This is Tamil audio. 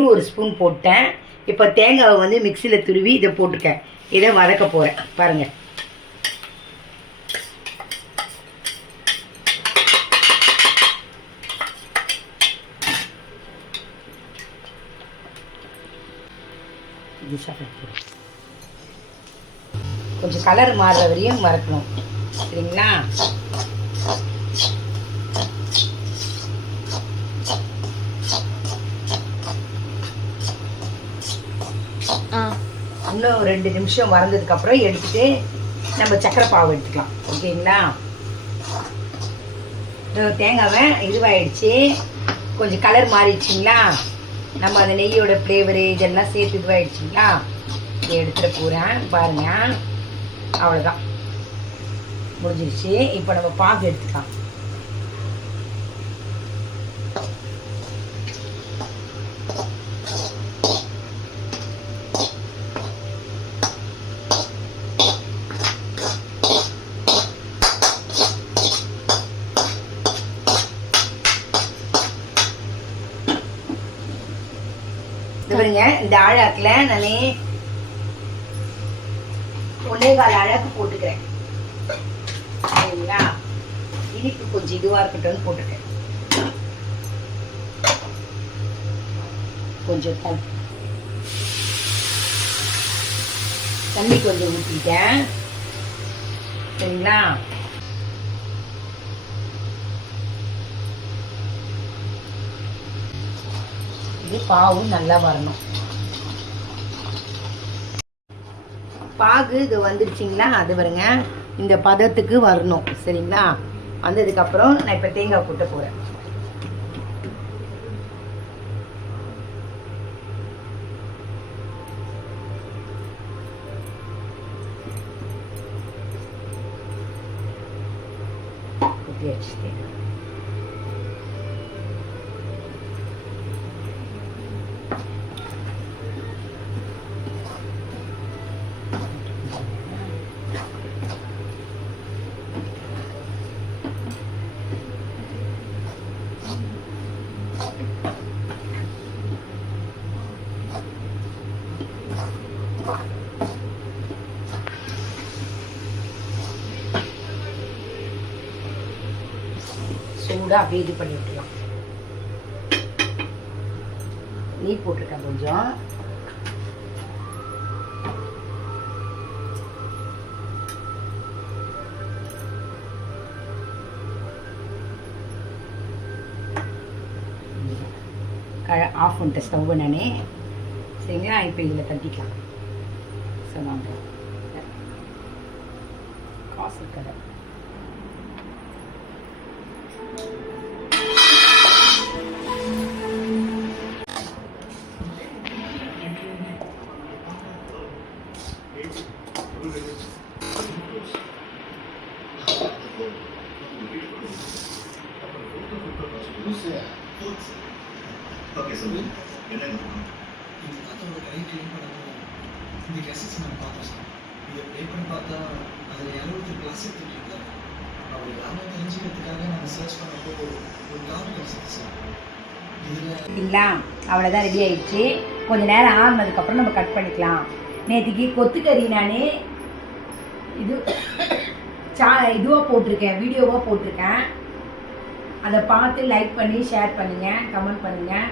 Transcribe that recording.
ஒரு ஸ்பூன் போட்டேன். இப்போ தேங்காவை வந்து மிக்சியில் துருவி இதை போட்டிருக்கேன். இதை வதக்க போகிறேன். பாருங்கள். கொஞ்சம் கலர் மாறுற வரையும் வதக்கணும். சரிங்களா? இன்னும் 2 நிமிஷம் வறந்ததுக்கப்புறம் எடுத்துகிட்டு நம்ம சக்கரை பாவு எடுத்துக்கலாம். ஓகேங்களா? தேங்காவை இதுவாகிடுச்சு, கொஞ்சம் கலர் மாறிடுச்சிங்களா? நம்ம அந்த நெய்யோட ஃப்ளேவரு இதெல்லாம் சேர்த்து இதுவாகிடுச்சிங்களா? இதை எடுத்துகிட்டு போகிறேன். பாருங்கள், அவ்வளோதான், முடிஞ்சிருச்சு. இப்போ நம்ம பாகு எடுத்துக்கலாம். பாருங்க, இந்த ஆழாக்கில் நான் 1.25 அழகு போட்டுக்கிறேன். சரிங்களா? இனிப்பு கொஞ்சம் இதுவாக இருக்கட்டும்னு போட்டுக்கிறேன். கொஞ்சம் தண்ணி கொஞ்சம் ஊற்றிட்டேன். சரிங்களா? பாவும் நல்லா வரணும். பாகு இது வந்துருச்சிங்களா? அது பாருங்க, இந்த பதத்துக்கு வரணும். சரிங்களா? வந்ததுக்கப்புறம் நான் இப்போ தேங்காய் போட்டு போகிறேன். சூடாக அப்படியே இது பண்ணி விட்டுலாம். நெய் போட்டிருக்கேன் கொஞ்சம். ஆஃப் பண்ணிட்டேன் ஸ்டவ் நானே. சரிங்களா? இப்போ இதில் தட்டிக்கலாம். சொன்னாங்க காசு கடை. ஓகே சார், என்னங்க இது பார்த்தோட கை க்ளீன் பண்ணணும். இந்த கேசட்ஸ் நான் பார்த்தோம் சார். இதை ப்ளே பண்ணி பார்த்தா அதில் யாரோ ஒருத்தர் கிளாஸ் எடுத்துகிட்டு இருக்காரு. அவர் யாரும் தெரிஞ்சுக்கிறதுக்காக நாங்கள் சர்ச் பண்ணப்போ ஒரு கார் கிடச்சிது சார். சரிங்களா? அவ்வளோதான், ரெடி ஆகிடுச்சு. கொஞ்சம் நேரம் ஆறுனதுக்கப்புறம் நம்ம கட் பண்ணிக்கலாம். நேற்றுக்கு கொத்துக்கறி நான் இது இதுவாக போட்டிருக்கேன், வீடியோவாக போட்டிருக்கேன். அதை பார்த்து லைக் பண்ணி ஷேர் பண்ணுங்கள், கமெண்ட் பண்ணுங்கள்.